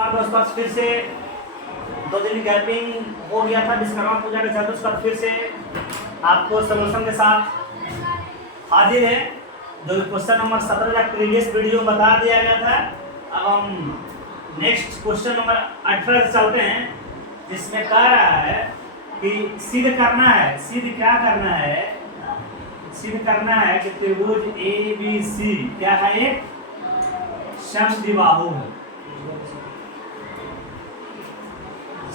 दोस्तों फिर से 2 दिन गैपिंग हो गया था विश्वकर्मा पूजा के चलते, उसका फिर से आपको सोल्यूशन के साथ हाजिर है। जो क्वेश्चन नंबर 17 का प्रीवियस वीडियो में बता दिया गया था, अब हम नेक्स्ट क्वेश्चन नंबर 18 से चलते हैं, जिसमें कह रहा है कि सिद्ध करना है। सिद्ध क्या करना है? सिद्ध करना है कि त्रिभुज ABC क्या है? एक समद्विबाहु है।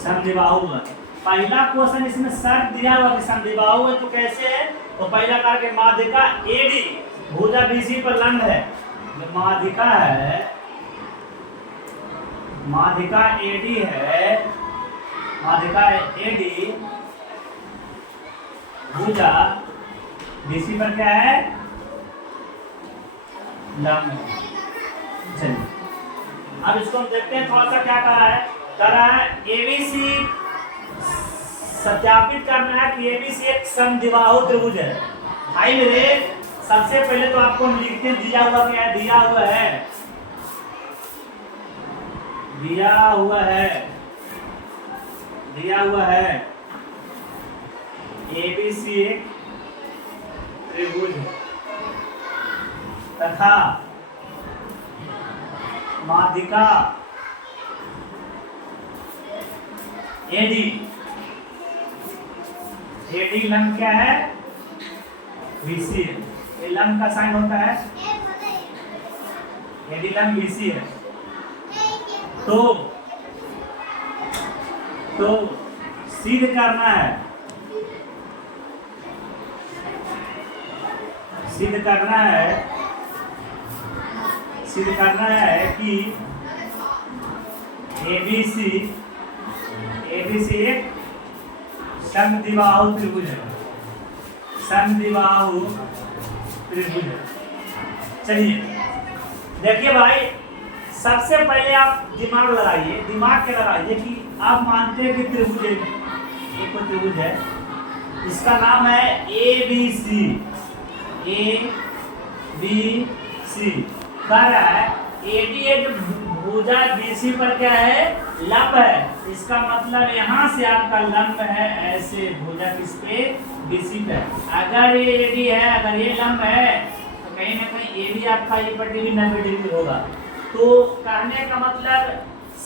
समद्विबाहु है। पहला क्वेश्चन इसमें शर्त दिया हुआ कि समद्विबाहु है तो कैसे है? तो पहला कार्य माध्यिका AD भुजा BC पर लंब है। माध्यिका है, माध्यिका AD है, माध्यिका AD भुजा BC पर क्या है? लंब है। चलिए अब इसको हम देखते हैं, थोड़ा सा क्या कर रहा है। कर रहा है ABC सत्यापित करना है कि ABC एक समद्विबाहु त्रिभुज है। भाई मेरे सबसे पहले तो आपको हम लिखते हैं, दिया हुआ क्या है? दिया हुआ है, दिया हुआ है, दिया हुआ है ABC एक त्रिभुज तथा माध्यिका AD लंब क्या है? BC। ये लंब का साइन होता है, AD लंब BC है। तो सिद्ध करना है, सिद्ध करना है, सिद्ध करना है कि ABC एक समद्विबाहु त्रिभुज है। समद्विबाहु त्रिभुज है। चलिए देखिए भाई, सबसे पहले आप दिमाग लगाइए। दिमाग क्या लगाइए कि आप मानते हैं कि त्रिभुज एक त्रिभुज है, इसका नाम है ABC। कह रहा है AD एक भुजा BC पर क्या है? लंब है। इसका मतलब यहाँ से आपका लंब है ऐसे भुजा किस पे? BC पे। अगर ये AD है, अगर ये लंब है तो कहीं ना कहीं AD आपका ये पट्टी भी 90 डिग्री होगा। तो कहने का मतलब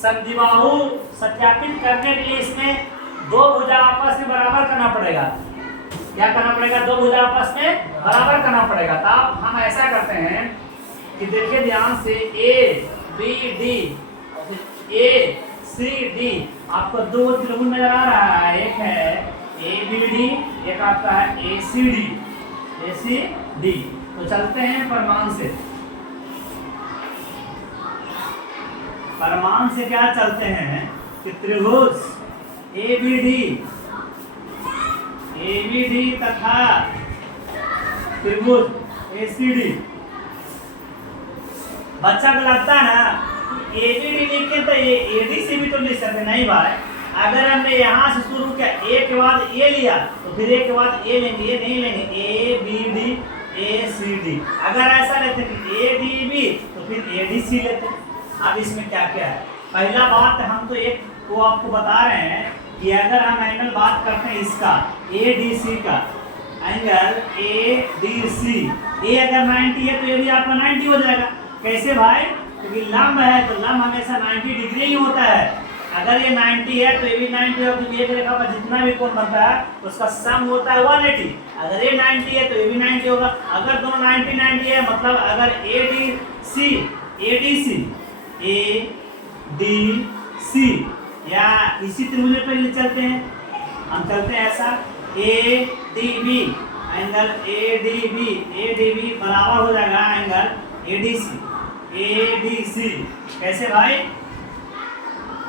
समद्विबाहु सत्यापित करने के लिए इसमें दो भुजा आपस में बराबर करना पड़ेगा। क्या करना पड़ेगा? दो भुजा आपस में बराबर करना पड़ेगा। तब हम ऐसा करते हैं कि देखिए ध्यान से ABD ACD आपको दो त्रिभुज नजर आ रहा है। एक है ABD, एक आपका है ACD। तो चलते हैं प्रमाण से। प्रमाण से क्या चलते हैं कि त्रिभुज ABD तथा त्रिभुज ACD। बच्चा को लगता है ना ABD लिख के तो ADC भी तो लिख सकते नहीं भाई। अगर हमने यहाँ से शुरू किया, A के बाद A लिया तो फिर A के बाद A लेंगे, ये नहीं लेंगे, ABD ACD। अगर ऐसा लेते ADB तो फिर ADC लेते। अब इसमें क्या क्या है? पहला बात हम तो एक को आपको बता रहे हैं कि अगर हम एंगल बात करते हैं इसका ADC का, एंगल ADC, A अगर 90 है तो ये भी आपका 90 हो जाएगा। कैसे भाई? क्योंकि लंब है तो लंब हमेशा 90 डिग्री ही होता है। अगर ये 90 है तो ये भी 90 होगा, क्योंकि एक रेखा पर जितना भी कोण बनता है उसका सम होता है 180। अगर ये 90 है तो ये भी 90 होगा। अगर दोनों 90 है मतलब अगर ADC या इसी त्रिभुज पर चलते हैं, हम चलते हैं ऐसा ADB, एंगल ADB बराबर हो जाएगा एंगल ADC। कैसे भाई?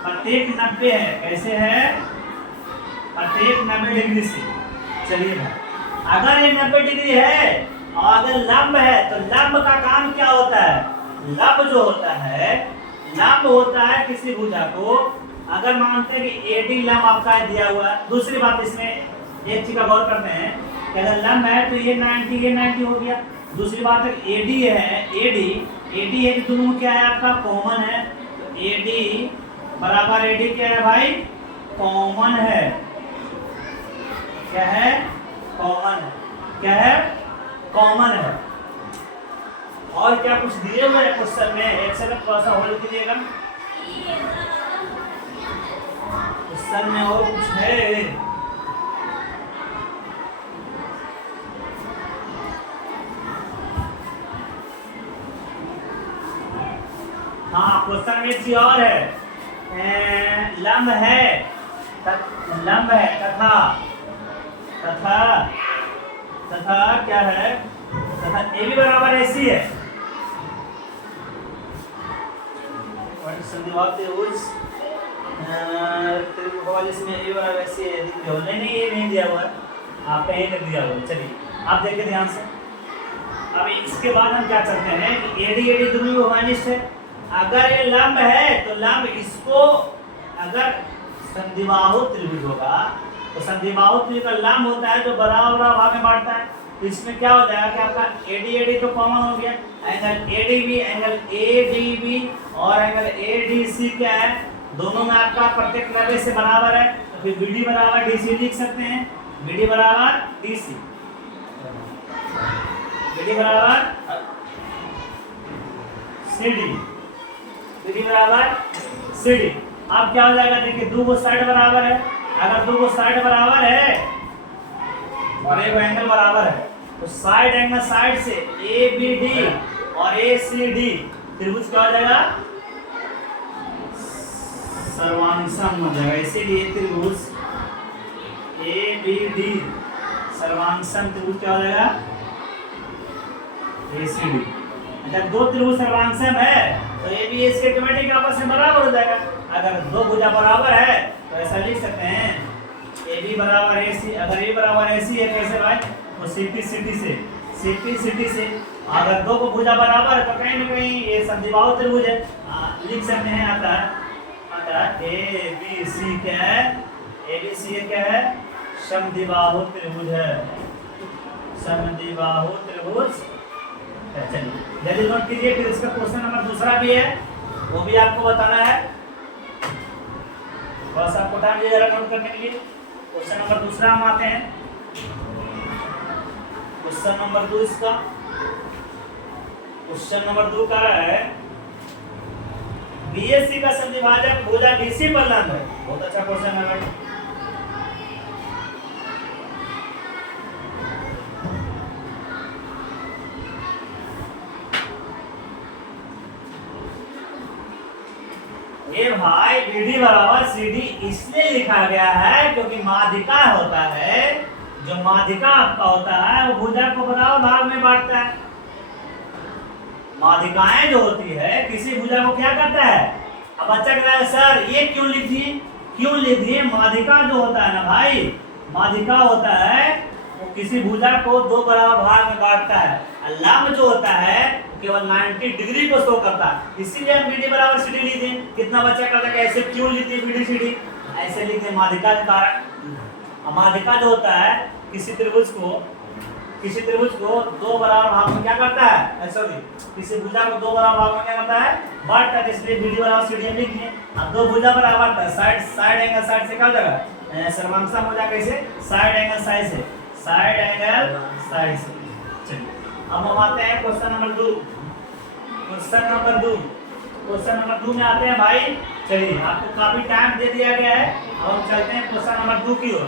प्रत्येक 90 है। कैसे है? प्रत्येक 90 डिग्री से। चलिए भाई, अगर ये 90 डिग्री है और अगर लंब है तो लंब का काम क्या होता है? लंब जो होता है, लंब होता है किसी भुजा को। अगर मानते हैं कि AD लंब आपका दिया हुआ है। दूसरी बात इसमें एक चीज का गौर करते हैं कि अगर लंब है तो ये 90 हो गया। दूसरी बात है AD है, AD है कि दोनों क्या है आपका कॉमन है, तो AD बराबर एडी क्या है भाई? कॉमन है। क्या है? कॉमन है। क्या है? कॉमन है। और क्या कुछ दिए हुए हैं क्वेश्चन में? एक सेकंड थोड़ा सा होल्ड कीजिएगा। क्वेश्चन में और कुछ है? हाँ, क्वेश्चन में एक चीज और है। लंब है लंब है तथा तथा तथा क्या है? तथा ए भी बराबर ऐसी है। इसमें ए बराबर ऐसी है। नहीं, ये नहीं दिया हुआ है, आपका ये कर दिया हुआ है। चलिए आप देखिए ध्यान से। अब इसके बाद हम क्या करते हैं कि एडी एडी दोनों होमोनिस्ट है। अगर ये लंब है तो लंब इसको, अगर संधिबाहु त्रिभुज होगा तो संधिबाहु त्रिभुज का लंब होता है जो बराबर भाग में बांटता है। तो इसमें क्या हो जाएगा कि आपका एडी एडी तो कॉमन हो गया। एंगल एडीबी, एंगल एडीबी और एंगल एडीसी क्या है? दोनों में आपका प्रत्येक 90 से बराबर है। तो फिर बीडी बराबर डीसी लिख सकते हैं। बीडी बराबर डीसी, बीडी बराबर सीडी, बीडी बराबर सीडी। अब क्या हो जाएगा? देखिए दो को साइड बराबर है। अगर दो को साइड बराबर है और एक एंगल बराबर है तो साइड एंगल साइड से ए बी डी और ए सी डी त्रिभुज क्या हो जाएगा? सर्वांगसम हो जाएगा। इसीलिए त्रिभुज ए बी डी सर्वांगसम त्रिभुज क्या हो जाएगा? ए सी डी। जब दो त्रिभुज सर्वांगसम है तो ए बी एस के ऑटोमेटिक आपस में बराबर हो जाएगा। अगर दो भुजा बराबर है तो ऐसा लिख सकते हैं ए बी बराबर ए सी। अगर ए बराबर ए सी है कैसे भाई? तो सीपी सिटी से, सीपी सिटी से। अगर दो को भुजा बराबर है तो कहीं ना कहीं ये संधिबाहु त्रिभुज है। लिख सकते हैं आता है ए बी सी क्या है? ए बी सी क्या है? समद्विबाहु त्रिभुज है। समद्विबाहु त्रिभुज। चलिए जल्दी नोट कीजिए। फिर इसका क्वेश्चन नंबर दूसरा भी है, वो भी आपको बताना है। बस आपको टाइम दीजिए जरा नोट करने के लिए। क्वेश्चन नंबर दूसरा हम आते हैं। क्वेश्चन नंबर 2 इसका, क्वेश्चन नंबर 2 का है बीएससी का संधिभाजक भुजा डीसी पर लंब है। बहुत अच्छा क्वेश्चन है भाई। ये भाई बीडी बराबर सीडी इसलिए लिखा गया है क्योंकि माध्यिका होता है, जो माध्यिका आपका होता है वो भुजा को बराबर भाग में बांटता है। माध्यिकाएं जो होती है किसी भुजा को क्या करता है? अब बच्चा कह रहा है सर ये क्यों लिख दिए? क्यों लिख दिए? माध्यिका जो होता है ना भाई, माध्यिका होता है वो किसी भुजा को दो बराबर भाग में बांटता है। लंब जो होता है केवल 90 डिग्री को शो करता है। इसीलिए हम बीडी बराबर सीडी लिख दें। कितना बच्चा करता है ऐसे क्यों लिख दिए बीडी सीडी? ऐसे लिख दें माध्यिका के कारण। माध्यिका जो होता है किसी त्रिभुज को दो बराबर भाग में क्या करता है? सॉरी, किसी भुजा को दो बराबर भाग में क्या करता है? बांटता है। इसलिए बीडी बराबर सीडी हम लिख दिए। अब दो भुजा बराबर साइड एंगल साइड से क्या हो जाएगा? सर्वांगसम हो जाएगा। कैसे? साइड एंगल साइड से, साइड एंगल साइड से। चलिए अब हम आते हैं क्वेश्चन नंबर 2। क्वेश्चन नंबर 2 में आते हैं भाई। चलिए आपको काफी टाइम दे दिया गया है। अब हम चलते हैं क्वेश्चन नंबर 2 की ओर।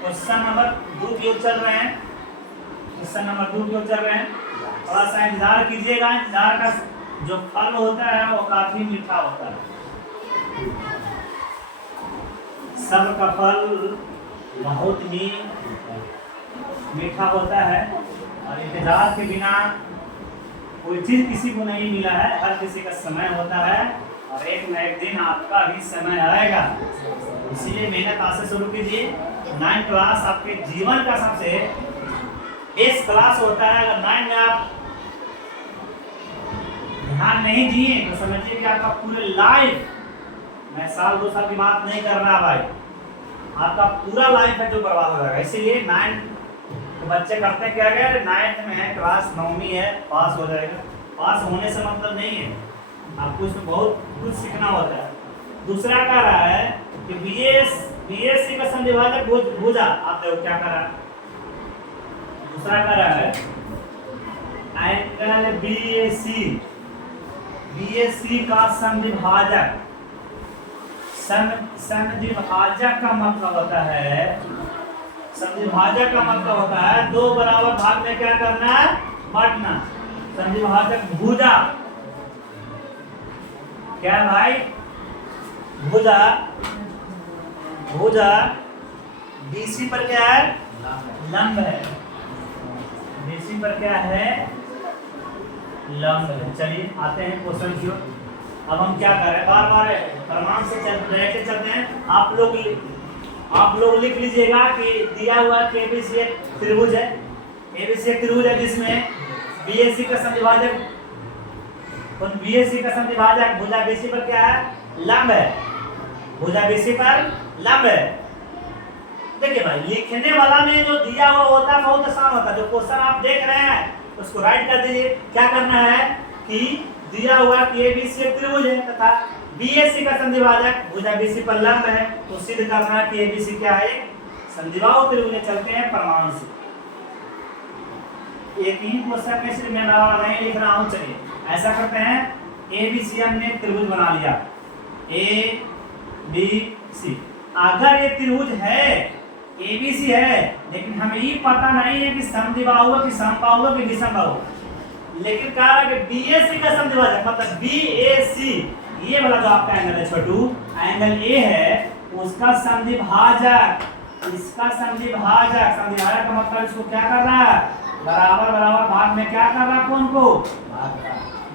क्वेश्चन नंबर 2 की ओर चल रहे हैं। क्वेश्चन नंबर 2 की ओर चल रहे हैं। थोड़ा सा इंतजार कीजिएगा। इंतजार का जो फल होता है वो काफी मीठा होता है। सब का फल बहुत ही मीठा होता है और इंतजार के बिना कोई चीज किसी को नहीं मिला है। हर किसी का समय होता है और एक न एक दिन आपका भी समय आएगा। इसीलिए मेहनत आज से शुरू कीजिए। 9th क्लास आपके जीवन का सबसे बेस्ट क्लास होता है। अगर 9 में आप ध्यान नहीं दिए तो समझिए कि आपका पूरे लाइफ, मैं साल 2 साल की बात नहीं कर रहा भाई, आपका पूरा लाइफ है जो बर्बाद हो जाएगा। इसीलिए 9 तो बच्चे करते क्या गया? 9th में है, क्लास 9वीं है, पास हो जाएगा। पास होने से मतलब नहीं है, आपको इसमें बहुत कुछ सीखना होता है। दूसरा कह रहा है कि BAC का समद्विभाजक भुजा, आप देखो क्या कह रहा है, दूसरा कह रहा है एंगल BAC का समद्विभाजक। समद्विभाजक का मतलब होता है, समद्विभाजक का मतलब होता है दो बराबर भाग में क्या करना है, बांटना। समद्विभाजक भुजा क्या है भाई, भुजा BC पर क्या है, लंब है, BC पर क्या है, लंब है। चलिए आते हैं क्वेश्चन की ओर। अब हम क्या कर रहे हैं, बार बार प्रमाण से चलते हैं। आप लोग लिख लीजिएगा कि दिया हुआ ABC एक त्रिभुज है, ABC एक त्रिभुज है जिसमें BAC का समद्विभाजक, BAC का समद्विभाजक भुजा BC पर क्या है, लंब है, भुजा BC पर लंब है। देखिए भाई, लिखने वाला में जो दिया हुआ होता है बहुत आसान होता है। जो क्वेश्चन आप देख रहे हैं उसको राइट कर दीजिए। क्या करना है कि दिया हुआ कि ABC एक त्रिभुज है तथा BAC का समद्विभाजक भुजा BC पर लंब है, तो सिद्ध करना है कि ABC क्या है, समद्विबाहु त्रिभुज। चलते हैं प्रमाण से। एक ही क्वेश्चन में सिर्फ मैं नहीं लिख रहा हूं। चलिए ऐसा करते हैं, ABC हमने त्रिभुज बना लिया, ABC। अगर ये त्रिभुज है, ABC है, लेकिन हमें ये पता नहीं है कि समद्विबाहु है कि समबाहु है कि विषमबाहु, लेकिन कहा कि BAC का समद्विभाजक मतलब BAC, ये वाला जो आपका एंगल है छोटू, एंगल A है, उसका समद्विभाजक, इसका समद्विभाजक का मतलब इसको क्या कर रहा है, बराबर बराबर भाग में क्या कर रहा है, कौन को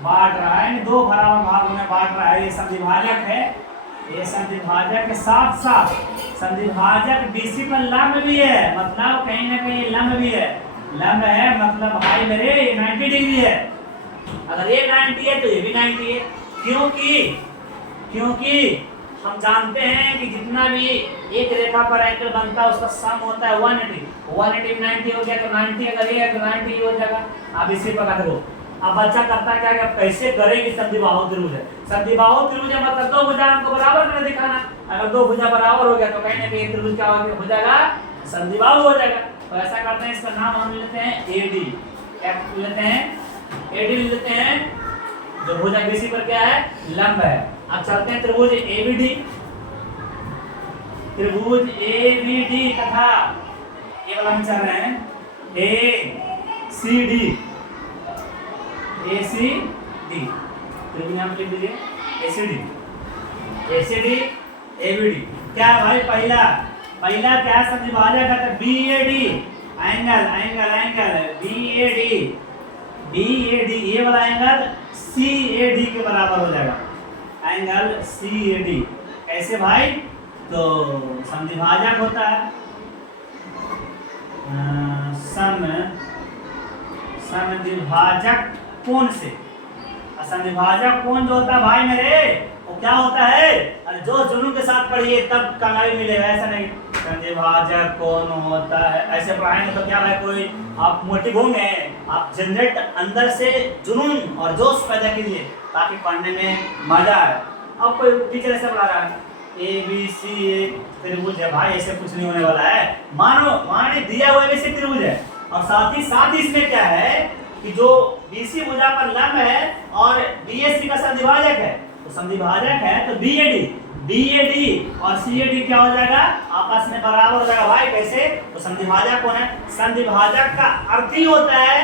बांट रहा है, दो बराबर भागों में बांट रहा है। ये समद्विभाजक है, ये समद्विभाजक के साथ साथ समद्विभाजक BC पर लंब भी है, मतलब कहीं ना कहीं लंब भी है। लंब है मतलब भाई मेरे 90 डिग्री है। अगर ये 90 है तो ये भी 90 है। क्योंकि हम जानते हैं कि जितना भी एक रेखा पर एंगल बनता है उसका सम होता है 180 में 90 हो गया तो 90, अगर ये है तो 90 हो जाएगा। अब इसी पर रख दो। अब बच्चा करता क्या है, कैसे करेंगे, समद्विबाहु त्रिभुज है। समद्विबाहु त्रिभुज है मतलब दो भुजा को बराबर में दिखाना। अगर दो भुजा बराबर हो गया तो कहीं ना कहीं त्रिभुज क्या हो जाएगा, समद्विबाहु हो जाएगा। तो ऐसा करते हैं, इसका नाम हम लेते हैं AD। क्या लेते हैं, AD लेते हैं, जो भुजा BC पर क्या है, लंब है। अब चलते हैं त्रिभुज ABD। त्रिभुज ABD तथा ये वाला हम चल रहे हैं ACD। त्रिभुज नाम लिख दीजिए ACD ABD। क्या है भाई, पहला क्या समद्विभाजक है, BAD एंगल BAD, ये वाला एंगल CAD के बराबर हो जाएगा, एंगल CAD। कैसे भाई, तो समद्विभाजक होता है समद्विभाजक कोण से। समद्विभाजक कोण जो होता है भाई मेरे, वो क्या होता है, अरे जो जुनून के साथ पढ़िए तब कामयाबी मिलेगा, ऐसा नहीं। समद्विभाजक कोण होता है, ऐसे पढ़ाएंगे तो क्या भाई, कोई आप मोटिव होंगे, आप जनरेट अंदर से जुनून और जोश पैदा कीजिए ताकि पढ़ने में मजा आए। अब कोई टीचर ऐसे पढ़ा रहा है ABC एक त्रिभुज है, भाई ऐसे कुछ नहीं होने वाला है। माने दिया हुआ ABC त्रिभुज है और साथ ही इसमें क्या है कि जो BC भुजा पर लंब है और BAC का समद्विभाजक है, तो समद्विभाजक है तो BAD और CAD क्या हो जाएगा, आपस में बराबर हो जाएगा। भाई कैसे, तो समद्विभाजक कौन है, समद्विभाजक का अर्थ ही होता है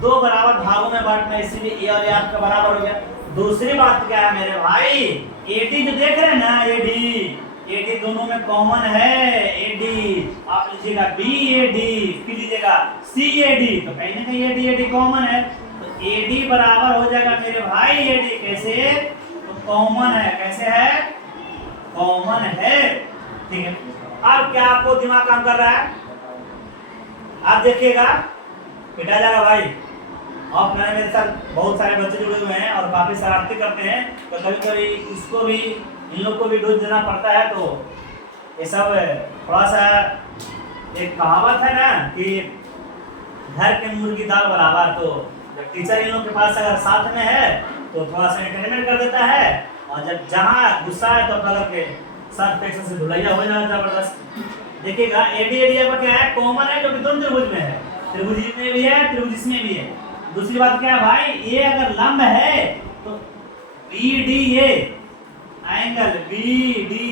दो बराबर भागों में बांटना, इसीलिए ये और ये आपका बराबर हो गया। दूसरी बात क्या है मेरे भाई, AD जो देख रहे हैं ना, AD दोनों में कॉमन है। AD आप लीजिएगा BAD, फिर लीजिएगा CAD, तो कहीं ना कहीं AD कॉमन है, तो AD बराबर हो जाएगा मेरे भाई AD। कैसे, तो कॉमन है, कैसे है, कॉमन है, ठीक है। अब क्या आपको दिमाग काम कर रहा है, आप देखिएगा पिटा जाएगा भाई। और मेरे साथ बहुत सारे बच्चे जुड़े हुए हैं और काफी शरारती करते हैं, तो कभी कभी इसको भी, इन लोग को भी डोज देना पड़ता है। तो ये सब थोड़ा सा, एक कहावत है ना कि घर के मुर्गी दाल बराबर, तो जब टीचर इन लोग के पास अगर साथ में है तो थोड़ा सा एंटरटेनमेंट कर देता है और जब जहाँ गुस्सा है तो अपना करके सर्फ एक्शन से धुलैया हो जाएगा जबरदस्त। देखिएगा एडी एरिया पर क्या है, कॉमन है जो कि दोनों त्रिभुज में है, त्रिभुज में भी है, त्रिभुज इसमें भी है। दूसरी बात क्या है भाई, ये अगर लंब है तो B D A angle B D,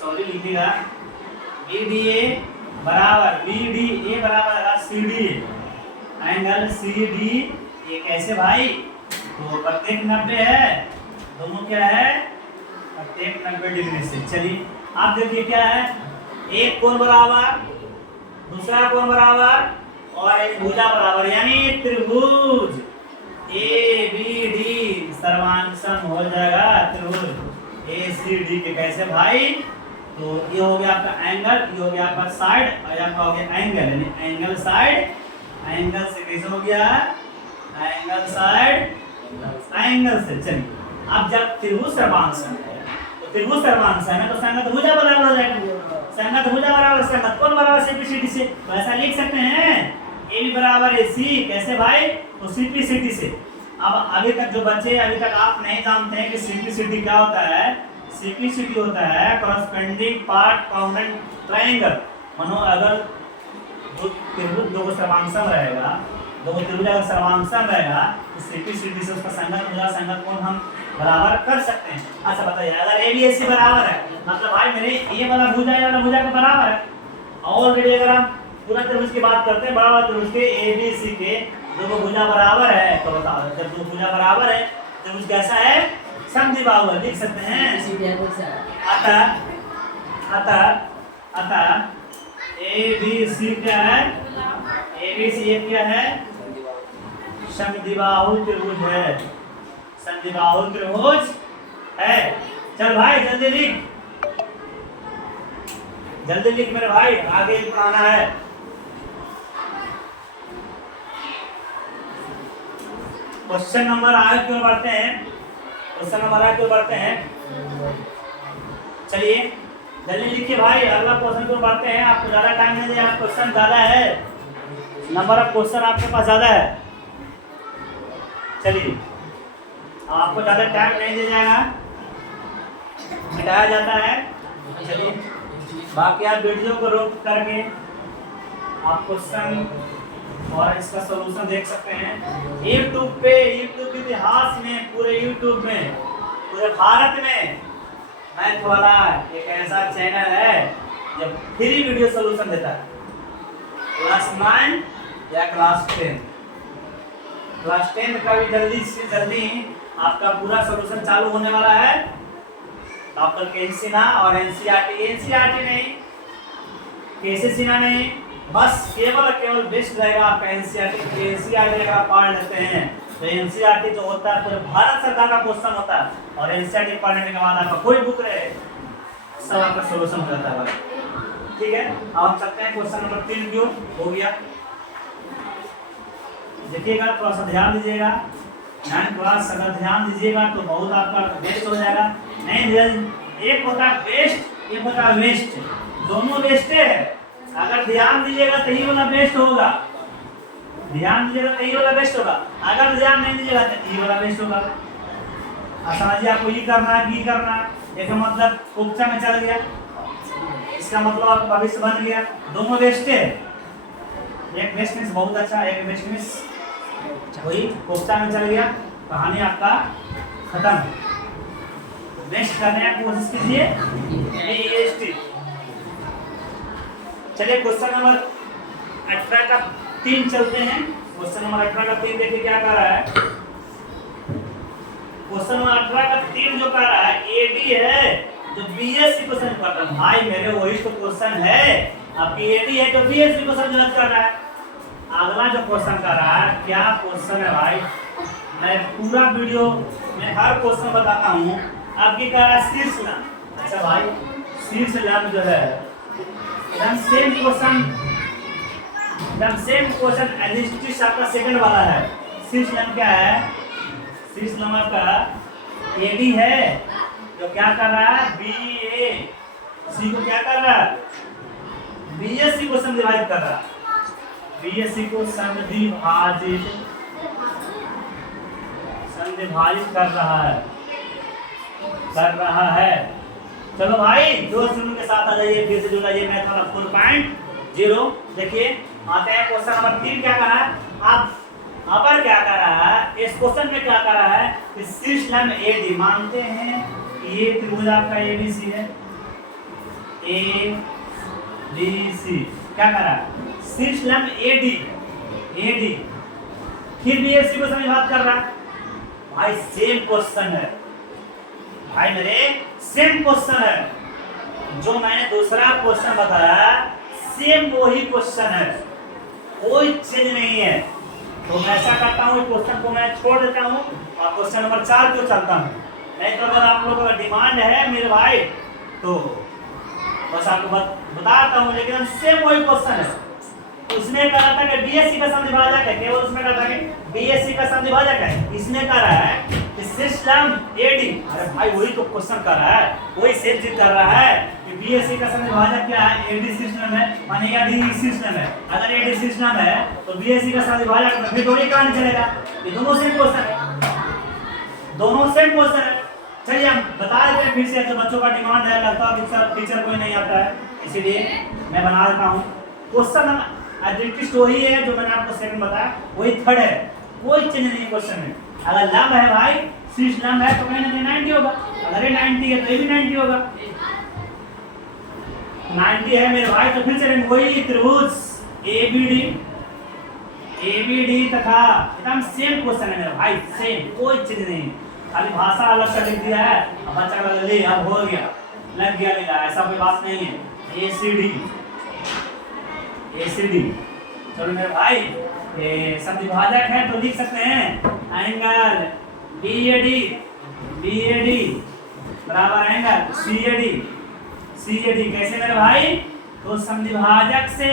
sorry लिखिएगा बी डी ए बराबर बी डी ए बराबर C D angle C D ये कैसे भाई, तो प्रत्येक 90 है, दोनों क्या है प्रत्येक 90 डिग्री से। चलिए आप देखिए क्या है, एक कोण बराबर दूसरा कोण बराबर और एक भुजा बराबर, यानी त्रिभुज ए बी डी सर्वांगसम हो जाएगा त्रिभुज ए सी डी के। कैसे भाई, तो ये हो गया आपका एंगल, ये हो गया आपका साइड और आपका हो गया एंगल, यानी एंगल साइड एंगल से कैसे हो गया एंगल साइड एंगल से। चलिए अब जब त्रिभुज सर्वांगसम है तो त्रिभुज सर्वांगसम है तो संगत भुजा बराबर हो जाएगा, संगत भुजा बराबर संगत कोण बराबर सीपीसीटी से, तो ऐसा लिख सकते हैं ए बी बराबर ए सी, कैसे भाई, तो सीपीसीटी से। अब अभी तक जो बच्चे अभी तक आप नहीं जानते हैं कि सीपीसीटी क्या होता है, सीपीसीटी होता है कॉरस्पेंडिंग पार्ट कॉम्पोनेंट ट्रायंगल। मानो अगर दो त्रिभुज दो सर्वांगसम रहेगा, दो त्रिभुज अगर सर्वांगसम रहेगा तो सीपीसीटी से उसका संगत भुजा संगत कोण हम बराबर कर सकते हैं। अच्छा बताइए, अगर ए बी ए सी बराबर है मतलब भाई मेरे ये वाला भुजा के बराबर है, ऑलरेडी अगर हम पूरा त्रिभुज की बात करते हैं, बराबर त्रिभुज के ए बी सी के दो भुजा बराबर है, तो बताओ जब दो भुजा बराबर है त्रिभुज कैसा है, समद्विबाहु है, लिख सकते हैं। अतः ए बी सी क्या है, ए बी सी क्या है, समद्विबाहु त्रिभुज है, समद्विबाहु त्रिभुज है। चल भाई जल्दी लिख मेरे भाई, आगे पढ़ाना है। क्वेश्चन नंबर आगे क्यों बढ़ते हैं, क्वेश्चन नंबर आगे क्यों बढ़ते हैं, चलिए जल्दी लिखिए भाई, अगला क्वेश्चन क्यों बढ़ते हैं। आपको ज्यादा टाइम नहीं दिया, क्वेश्चन ज्यादा है, नंबर ऑफ क्वेश्चन आपके पास ज्यादा है। चलिए आपको ज्यादा टाइम नहीं दिया जाएगा, मिटाया जाता है। चलिए बाकी आप वीडियो को रोक करके आप क्वेश्चन और इसका सलूशन देख सकते हैं यूट्यूब पे, यूट्यूब के इतिहास में, पूरे यूट्यूब में, पूरे भारत में मैथ वाला एक ऐसा चैनल है जब फ्री वीडियो सलूशन देता है। क्लास 9 या क्लास 10, क्लास 10 का भी जल्दी से जल्दी आपका पूरा सलूशन चालू होने वाला है। डॉक्टर के सिन्हा और एनसीईआरटी नहीं, केसी सिन्हा नहीं, बस केवल बेस्ट रहेगा आपका एनसीईआरटी अगर आप पढ़ लेते हैं तो एनसीईआरटी जो होता है पूरे भारत सरकार का क्वेश्चन होता है, और एनसीईआरटी पढ़ने के बाद आपका कोई बुक रहे सब आपका सॉल्यूशन हो जाता है। ठीक है, अब हम चलते हैं क्वेश्चन नंबर 3 क्यों हो गया, देखिएगा थोड़ा सा ध्यान दीजिएगा, 9 क्लास अगर ध्यान दीजिएगा तो बहुत आपका बेस्ट हो जाएगा। नहीं एक होता है बेस्ट, एक होता है वेस्ट, दोनों बेस्ट है। अगर ध्यान दीजिएगा तो ये वाला बेस्ट होगा, ध्यान दीजिएगा तो ये वाला बेस्ट होगा, अगर ध्यान नहीं दीजिएगा तो ये वाला बेस्ट होगा। समझिए आपको ये करना है, ये करना है, एक मतलब कोपचा में चल गया, इसका मतलब आपका भविष्य बन गया, दोनों बेस्ट है। एक बेस्ट मीन्स बहुत अच्छा, एक बेस्ट मीन्स वही कोपचा में चल गया, कहानी आपका खत्म। बेस्ट करने की कोशिश कीजिए। चलिए क्वेश्चन नंबर 18 का 3 चलते हैं। क्वेश्चन नंबर 18 का 3 देखिए क्या कर रहा है। क्वेश्चन नंबर 18 का 3 जो कर रहा है एडी है जो बीएससी क्वेश्चन कर रहा है। भाई मेरे वही तो क्वेश्चन है, आपकी एडी है तो बीएससी क्वेश्चन जो कर रहा है। अगला जो क्वेश्चन कर रहा है, क्या क्वेश्चन है भाई, मैं पूरा वीडियो में हर क्वेश्चन बताता हूँ। आपकी कह रहा है शीर्ष लंब। अच्छा भाई शीर्ष लंब जो है एकदम सेम क्वेश्चन एलिस्टिस आपका सेकंड वाला है। शीर्ष लंब क्या है, शीर्ष लंब का एडी है जो क्या कर रहा है बी ए सी को क्या कर रहा है बीएससी को समविभाजित कर रहा है, बीएससी को समविभाजित कर रहा है। कर रहा है। चलो भाई जोश जुनून के साथ आ जाइए, फिर से जुड़ जाइए मैथ वाला 4.0। देखिए आते हैं क्वेश्चन नंबर 3। क्या कहा है आप पर क्या कर रहा है, इस क्वेश्चन में क्या कर रहा है कि शीर्ष लंब एडी, मानते हैं कि ये त्रिभुज आपका एबीसी है, एबीसी क्या कर रहा है शीर्ष लंब एडी, एडी फिर भी एसी को समझात कर रहा है। भाई सेम क्वेश्चन है भाई मेरे, सेम क्वेश्चन है जो मैंने दूसरा क्वेश्चन बताया, सेम वही क्वेश्चन है, कोई चेंज नहीं है। तो मैं ऐसा करता हूँ क्वेश्चन को मैं छोड़ देता हूँ और क्वेश्चन नंबर 4 क्यों चलता हूँ। नहीं तो अगर आप लोगों का डिमांड है मेरे भाई तो बस आपको बताता हूँ, लेकिन सेम वही क्वेश्चन है। उसमें कहा था कि बीएससी का समद्विभाजक है, केवल उसमें कहा था कि बीएससी का समद्विभाजक है। इसमें कह रहा है कि शीर्ष लंब एडी, अरे भाई वही तो क्वेश्चन कर रहा है, वही सेम चीज कर रहा है कि बीएससी का समद्विभाजक क्या है, एडी शीर्ष लंब है, मानेगा डी शीर्ष लंब है। अगर एडी शीर्ष लंब है तो बीएससी का समद्विभाजक में फिर थोड़ी कहां चलेगा, ये दोनों सेम क्वेश्चन है, दोनों सेम क्वेश्चन है। चलिए हम बता देते हैं फिर से, जो बच्चों का डिमांड है, लगता है टीचर कोई नहीं आता है, इसीलिए मैं बना देता हूँ। क्वेश्चन हम एडजस्टिस्ट वही है जो मैंने आपको सेकंड बताया, वही थर्ड है, कोई चेंज नहीं क्वेश्चन में। अगर लंब है भाई, शीर्ष लंब है तो कहीं ना कहीं 90 होगा, अगर ये 90 है तो ये भी 90 होगा। 90 है मेरे भाई तो फिर चलेंगे वही त्रिभुज एबीडी, एबीडी तथा एकदम सेम क्वेश्चन है मेरे भाई, सेम, कोई चीज नहीं, खाली भाषा अलग से लिख दिया है। अब बच्चा का ले अब हो गया, लग गया मिला, ऐसा कोई बात नहीं है। एसीडी, एसीडी चलो मेरे भाई ये समद्विभाजक है तो लिख सकते हैं एंगल बीएडी, बीएडी बराबर एंगल सीएडी, सीएडी कैसे मेरे भाई, तो समद्विभाजक से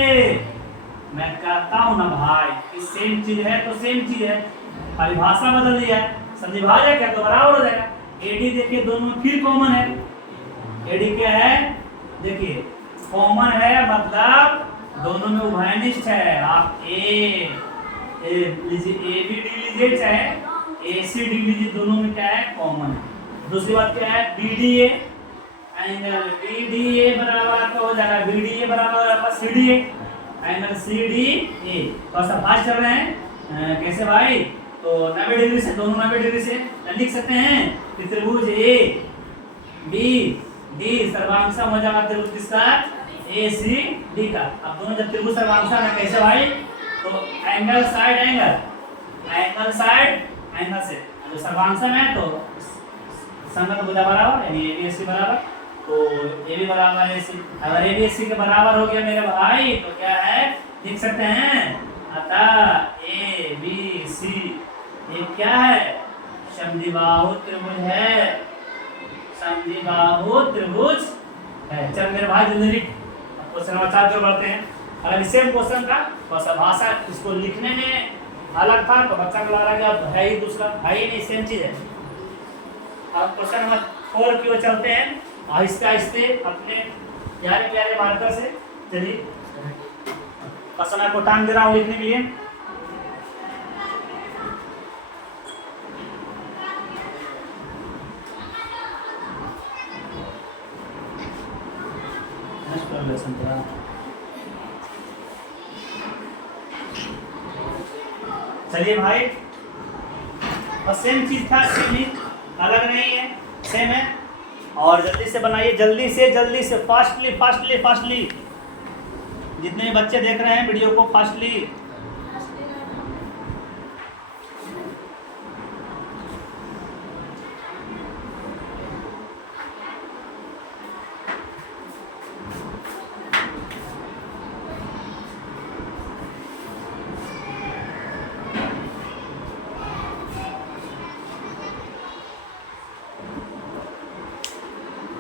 मैं कहता हूं ना भाई कि सेम चीज है तो सेम चीज है, खाली भाषा बदल दिया है। समद्विभाजक है तो बराबर हो जाएगा। एडी देखिए दोनों फिर कॉमन है, एडी क्या है देखिए कॉमन है, मतलब दोनों में उभयनिष्ठ है। आप ए लीजिए, ए बी डी लीजिए चाहे ए सी डी लीजिए, दोनों में क्या है कॉमन है। दूसरी बात क्या है B D A, angle B D A बराबर आपका हो जाएगा, बी डी ए बराबर आपका C D A, angle C D A. तो सब फास्ट चल रहे हैं कैसे भाई, तो 90 डिग्री से, दोनों 90 डिग्री से लिख सकते हैं कि त्रिभुज ए बी डी सर्वांशम हो जाएगा त्रिभुज किसका, ए सी डी का। अब दोनों जब त्रिभुज सर्वांशम है कैसे भाई, तो angle side angle, angle side angle से जो सर्वांशम है तो संगत भुजा बराबर यानी ए बी एस सी बराबर, तो ए बी बराबर ए सी। अगर ए बी एस सी के बराबर हो गया मेरे भाई तो क्या है लिख सकते हैं, अतः ए बी सी ये क्या है समद्विबाहु त्रिभुज है, समद्विबाहु त्रिभुज है। चल मेरे भाई जल्दी लिख, क्वेश्चन नंबर 4 जो बढ़ते हैं। अगर सेम क्वेश्चन का थोड़ा भाषा इसको लिखने में अलग था तो बच्चा को लग रहा है कि है ही दूसरा, है ही नहीं, सेम चीज है। अब क्वेश्चन नंबर 4 की ओर चलते हैं आहिस्ते आहिस्ते अपने प्यारे प्यारे मार्कर से। चलिए क्वेश्चन आपको टाइम दे रहा हूँ लिखने के लिए। चलिए भाई बस सेम चीज था, सेम ही, अलग नहीं है, सेम है। और जल्दी से बनाइए, जल्दी से फास्टली फास्टली फास्टली, जितने भी बच्चे देख रहे हैं वीडियो को फास्टली।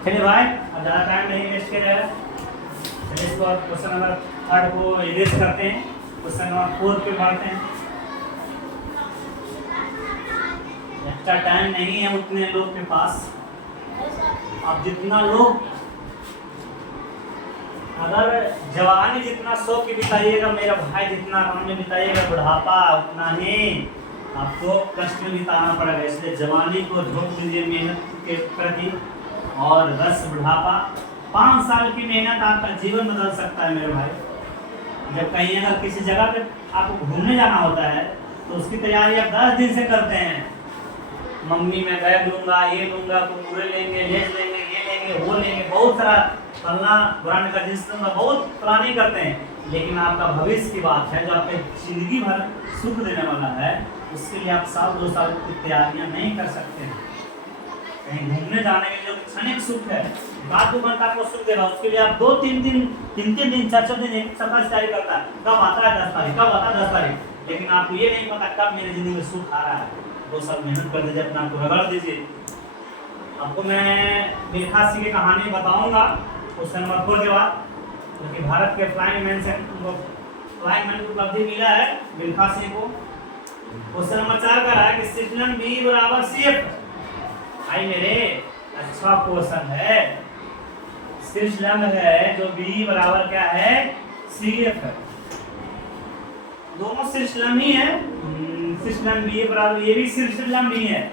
चलिए भाई अब ज़्यादा टाइम नहीं वेस्ट किया जाएगा। चलिए इसको क्वेश्चन नंबर 3 को इरेज करते हैं, क्वेश्चन नंबर 4 पे बढ़ते हैं। एक्स्ट्रा टाइम नहीं है उतने लोग के पास, अब जितना लोग अगर जवानी जितना शौक की बिताइएगा मेरा भाई, जितना काम में बिताइएगा बुढ़ापा उतना ही आपको कष्ट में बिताना पड़ेगा। इसलिए जवानी को झोंक दीजिए मेहनत के प्रति। और रस बुढ़ापा। 5 साल की मेहनत आपका जीवन बदल सकता है मेरे भाई। जब कहीं अगर किसी जगह पे आपको घूमने जाना होता है तो उसकी तैयारी आप 10 दिन से करते हैं। मम्मी मैं बैग लूँगा, ये लूँगा, कुरकुरे लेंगे, लेज लेंगे, ये लेंगे, वो लेंगे, बहुत सारा फलना ब्रांड का जींस लूँगा, बहुत प्लानिंग करते हैं। लेकिन आपका भविष्य की बात है जो आपके जिंदगी भर सुख देने वाला है, उसके लिए आप 1-2 साल की तैयारियां नहीं कर सकते हैं। कहीं घूमने जाने के लिए जो क्षणिक सुख है, बात 2 घंटा आपको सुख देगा, उसके लिए आप 2-3 दिन, 3-3 दिन, 4-4 दिन, एक सप्ताह से तैयारी करता है। कब आता है 10 तारीख, कब आता है 10 तारीख, लेकिन आपको ये नहीं पता कब मेरी जिंदगी में सुख आ रहा है। 2 साल मेहनत कर दीजिए, अपना आपको रगड़ दीजिए। आपको मैं मिल्खा सिंह की कहानी बताऊंगा क्वेश्चन नंबर 4 के बाद, क्योंकि भारत के फ्लाइंग मैन को उपलब्धि मिला है मिल्खा सिंह को। क्वेश्चन नंबर 4 का है कि सिस्टम B बराबर CF। भाई मेरे अच्छा क्वेश्चन है। सिस्टम है जो B बराबर क्या है, CF है। दोनों सिस्टम ही है। सिस्टम B बराबर, ये भी सिस्टम B है,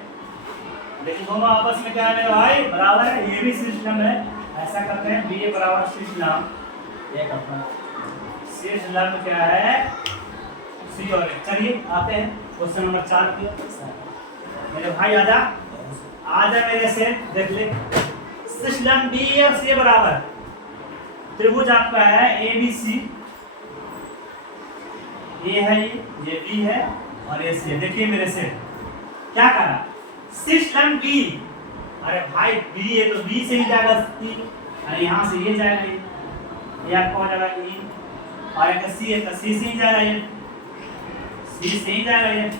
लेकिन दोनों आपस में क्या है मेरे भाई, बराबर है। ये भी सिस्टम है। ऐसा करते हैं B बराबर सिस्टम, ये करते हैं सिस्टम क्या है C और A। चलिए आते हैं क्वेश्चन नंबर 4 की। मेरे भाई आजा मेरे से देख ले। सिस्टम B और C बराबर, त्रिभुज आपका है ABC, ये है, ये B है और ये C। देखिए मेरे से क्या करा, सिस्टम B, अरे भाई B है तो B से ही जाएगा C, अरे यहाँ से ये जाएगा, ये आपका हो जाएगा E, और एक C है तो C से ही जाएगा, ये C से ही जाएगा। ये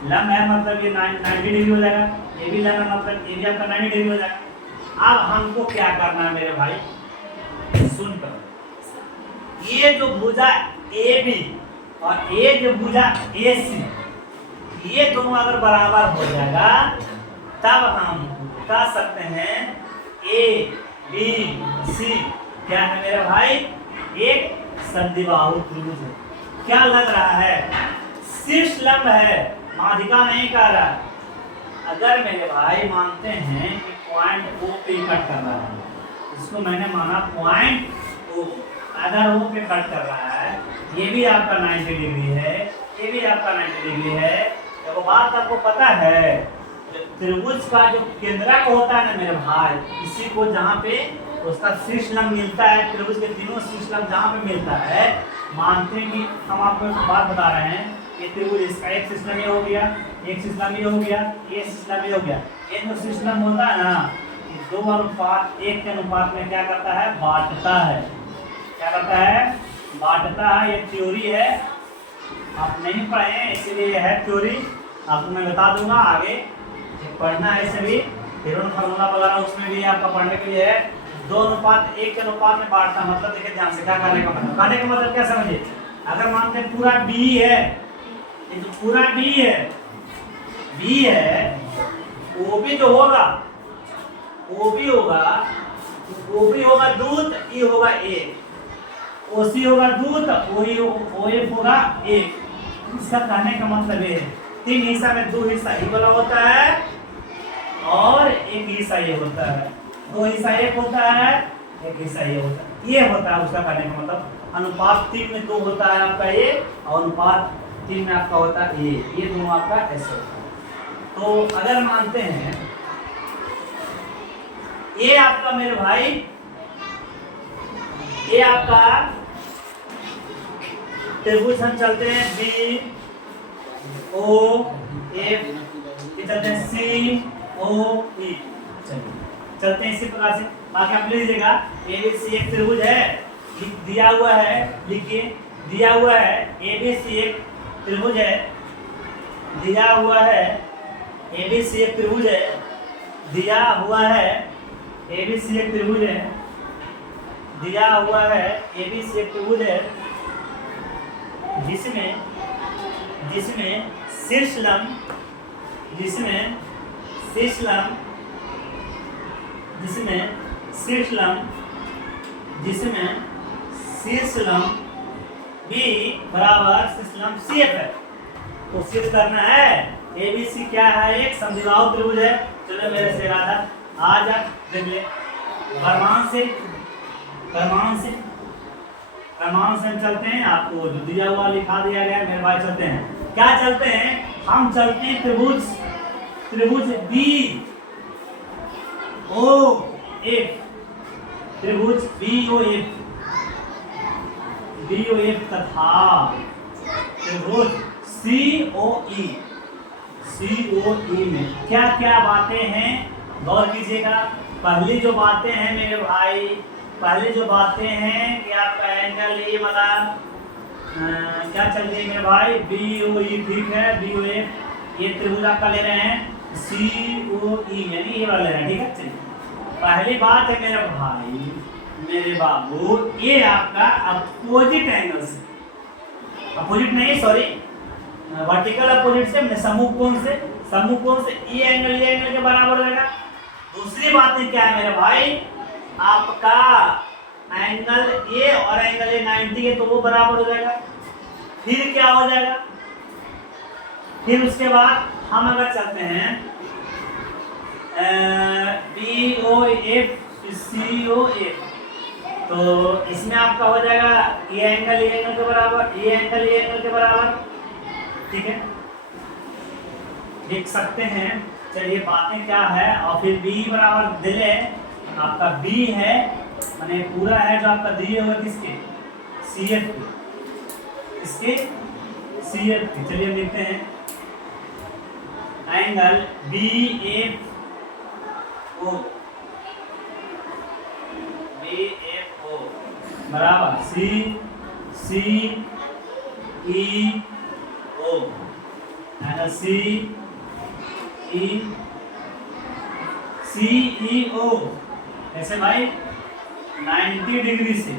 लंब है मतलब ये 90 डिग्री हो जाएगा, ये भी लंब है मतलब ये भी आपका 90 डिग्री हो जाएगा। अब हमको क्या करना है मेरे भाई, सुन कर, ये जो भुजा AB और ये जो भुजा AC, ये दोनों अगर बराबर हो जाएगा तब हम कह सकते हैं ABC क्या है मेरे भाई, एक समद्विबाहु त्रिभुज है। क्या लग रहा है, शीर्ष लंब है, माध्यिका नहीं कह रहा। अगर मेरे भाई मानते हैं कि पॉइंट O पे कट कर रहा है, इसको मैंने माना पॉइंट O, अगर O पे कट कर रहा है, ये भी आपका 90 डिग्री है, ये भी आपका 90 डिग्री है। तो बात आपको पता है, त्रिभुज का जो केंद्रक होता है ना मेरे भाई, इसी को जहाँ पे उसका शीर्ष लंब मिलता है, त्रिभुज के तीनों शीर्ष लंब जहाँ पे मिलता है, मानते हैं कि हम आपको एक बात बता रहे हैं, ये त्रिभुज इसका एक शीर्ष लंब ये हो गया, एक शीर्ष लंब ये हो गया, ये शीर्ष लंब ये हो गया। ये जो शीर्ष लंब होता है ना, ये 2:1 के अनुपात में क्या करता है, बांटता है। क्या करता है, बांटता है। ये थ्योरी है, आप नहीं पढ़े इसीलिए ये है थ्योरी, आपको मैं बता दूंगा आगे पढ़ना है। इसे भी थ्योरम फार्मूला वगैरह उसमें भी आपका पढ़ने के लिए है। 2:1 के अनुपात में बांटना मतलब देखिए ध्यान से क्या करने का मतलब, कहने का मतलब क्या समझिए, अगर मानते हैं पूरा B है, ये जो पूरा B है, B है, OB जो होगा, OB होगा, OB होगा दूत, E होगा 1, OC होगा दूत, OF होगा 1। इसका कहने का मतलब ये है 3 हिस्सा में 2 हिस्सा ये वाला होता है और 1 हिस्सा ये होता है, 2 हिस्सा 1 होता है, 1 हिस्सा ये होता है। ये होता है उसका कहने का मतलब, अनुपात 3 में 2 होता है आपका ये, और अनुपात 3 में आपका होता है ये दोनों आपका ऐसे होता है। तो अगर मानते हैं ये आपका मेरे भाई, ये आपका त्रिभुज हम चलते हैं BOF, ये चलते हैं COE, चलते हैं इसी प्रकार से। बाकी आप लिख लीजिएगा, ABC एक त्रिभुज है, दिया हुआ है, लिखिए दिया हुआ है ABC एक त्रिभुज है, दिया हुआ है ABC एक त्रिभुज है, दिया हुआ है ABC एक त्रिभुज है, दिया हुआ है ABC एक त्रिभुज है, जिसमें शीर्ष लंब, जिसमें शीर्ष लंब B बराबर शीर्ष लंब CF है। तो सिद्ध करना है ABC क्या है, एक समद्विबाहु त्रिभुज है। चलो मेरे से राधा आ जा देख ले, प्रमाण से चलते हैं। आपको जो दिया हुआ लिखा दिया गया मेरे भाई, चलते हैं। क्या चलते हैं? हम चलते हैं त्रिभुज बी ओ एफ, त्रिभुज बी ओ एफ तथा त्रिभुज सी ओ ई में क्या क्या बातें हैं, गौर कीजिएगा। पहली जो बातें हैं मेरे भाई, पहले जो बातें हैं कि आपका एंगल ये वाला क्या चल रही है मेरे भाई, बी ओ ई, ठीक है, बी ओ एफ, ये त्रिभुज आपका ले रहे हैं सी ओ ई, यानी ये वाला ले रहे हैं, ठीक है। चलिए, पहली बात है मेरे भाई, मेरे बाबू, ये आपका अपोजिट एंगल से, अपोजिट नहीं सॉरी, वर्टिकल अपोजिट से, समूह कोण से ये एंगल के बराबर रहेगा। दूसरी बात क्या है मेरे भाई, आपका एंगल ए और एंगल ए 90 है तो वो बराबर हो जाएगा। फिर क्या हो जाएगा, फिर उसके बाद हम अगर चलते हैं B O F C O F, तो इसमें आपका हो जाएगा ये एंगल के बराबर, ये एंगल के बराबर, ठीक है, लिख सकते हैं। चलिए बातें क्या है, और फिर बी बराबर दिले आपका बी है, माने पूरा है जो आपका दिए हुए किसके, सी एफ के, इसके सी एफ के। चलिए लिखते हैं एंगल बी एफ ओ बराबर सी ई ओ, एंगल सी ई ओ ऐसे भाई 90 डिग्री से,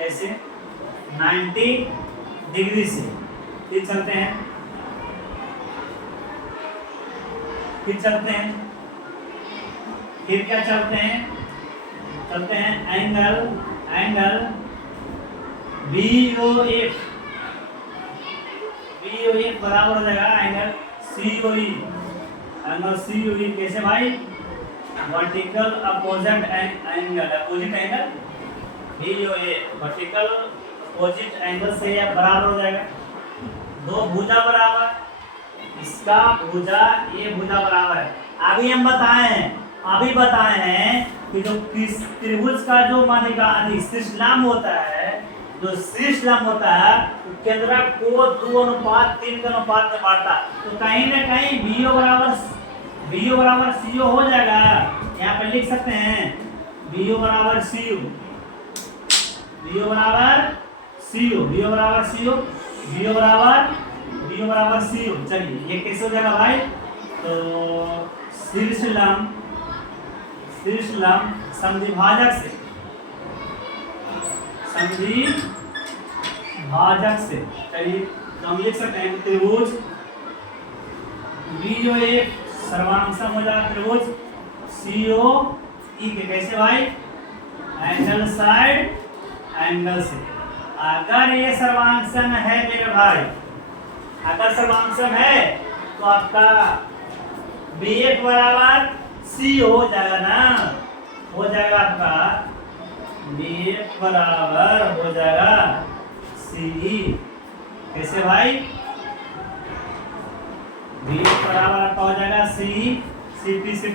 ऐसे 90 डिग्री से। फिर चलते हैं फिर क्या चलते हैं एंगल बी ओ एफ बराबर हो जाएगा एंगल सी ओ ई, कैसे भाई, vertical opposite angle B O A, vertical opposite angle से यह बराबर हो जाएगा। दो भुजा बराबर, इसका भुजा ये भुजा बराबर है। अभी हम बताए हैं कि जो त्रिभुज का जो मानेगा शीर्षलंब होता है, जो शीर्षलंब होता है केंद्रक को 2:3 के अनुपात में बांटता है। तो कहीं ना कहीं बीओ बराबर सीओ हो जाएगा। यहाँ पे लिख सकते हैं बीओ बराबर सीओ, चलिए ये कैसे हो जाएगा भाई, तो शीर्षलंब समद्विभाजक से, चलिए तो हम लिख सकते हैं त्रिभुज बी जो एक सर्वांगसम हो जाएगा त्रिभुज सीओ ई के, कैसे भाई, एंगल साइड एंगल से। अगर ये सर्वांगसम है मेरे भाई, अगर सर्वांगसम है तो आपका बी एफ बराबर सी हो जाएगा ना, हो जाएगा आपका बी एफ बराबर हो जाएगा सी ई, कैसे भाई, बी एफ बराबर आपका हो जाएगा सी सीपी से।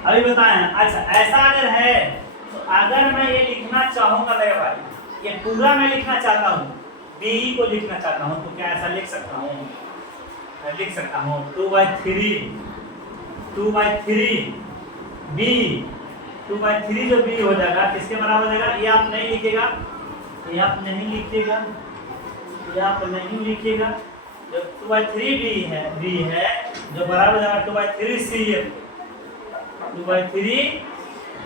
अभी बताएं, अच्छा ऐसा अगर है तो अगर मैं ये लिखना चाहूंगा मेरे भाई, ये पूरा मैं लिखना चाहता हूँ, बी को लिखना चाहता हूँ, तो क्या ऐसा लिख सकता हूँ, मैं लिख सकता हूँ 2/3 बी, 2/3 जो बी हो जाएगा किसके बराबर हो जाएगा, ये आप नहीं लिखिएगा, जो 2/3 बी है जो बराबर हो जाएगा 2/3 सी एफ, 2/3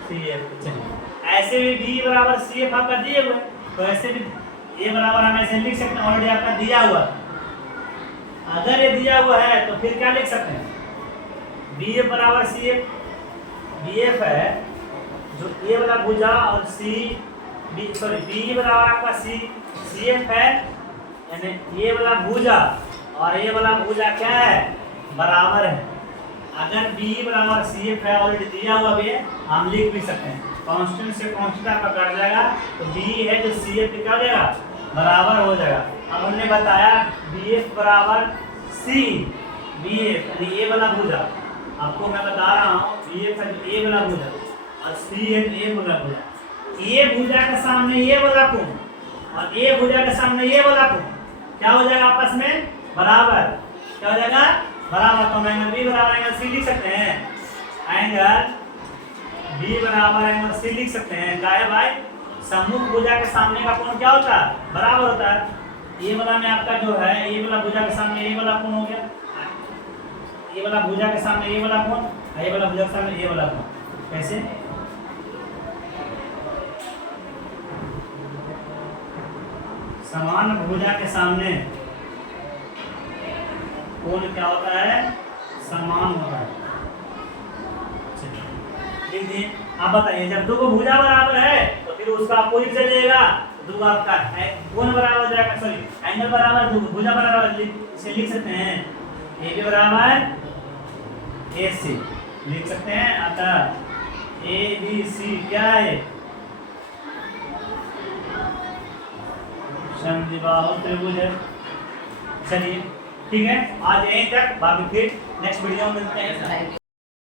सी एफ। ऐसे भी बी बराबर सी एफ आपका दिए हुए, तो ऐसे भी ए बराबर हम ऐसे लिख सकते हैं, ऑलरेडी आपका दिया हुआ। अगर ये दिया हुआ है तो फिर क्या लिख सकते हैं, बी एफ बराबर सी एफ, बी एफ है जो ए वाला भुजा और बी बराबर आपका सी एफ है, यानी ये वाला भुजा और ये वाला भुजा क्या है, बराबर है, अगर बी बराबर सी एफ है ऑलरेडी दिया हुआ भी है, हम लिख भी सकते हैं। कांस्टेंट से कांस्टेंट आपका कट जाएगा तो बी है जो सी एफ क्या हो जाएगा, बराबर हो जाएगा। अब हमने बताया बी एफ बराबर सी, बी एफ यानी ए वाला भुजा, आपको मैं बता रहा हूँ बी एफ है ए वाला भुजा और सी है ए वाला भुजा। ए भुजा के सामने ये वाला कोण और ए भुजा के सामने ये वाला कोण क्या हो जाएगा आपस में, बराबर। क्या हो जाएगा, बराबर। तो एंगल बी बराबर एंगल सी लिख सकते हैं, एंगल बी बराबर एंगल सी लिख सकते हैं। क्या है भाई, सम्मुख भुजा के सामने का कोण क्या होता है, बराबर होता है। ये वाला में आपका जो है ये वाला भुजा के सामने ये वाला कोण हो गया, ये वाला भुजा के सामने ये वाला कोण, ये वाला भुजा के सामने ये वाला कोण। कैसे, समान भुजा के सामने कोण क्या होता है, समान होता है। देखिए आप बताइए, जब दो को भुजा बराबर है तो फिर उसका अपोजिट चलेगा, दो आपका कोण बराबर हो जाएगा, सॉरी एंगल बराबर, दो भुजा बराबर इसे लिख सकते हैं ए बी बराबर ए सी लिख सकते हैं। अतः ए बी सी क्या है, समद्विबाहु त्रिभुज है। चलिए ठीक है, आज यहीं तक, बाकी फिर नेक्स्ट वीडियो में मिलते हैं।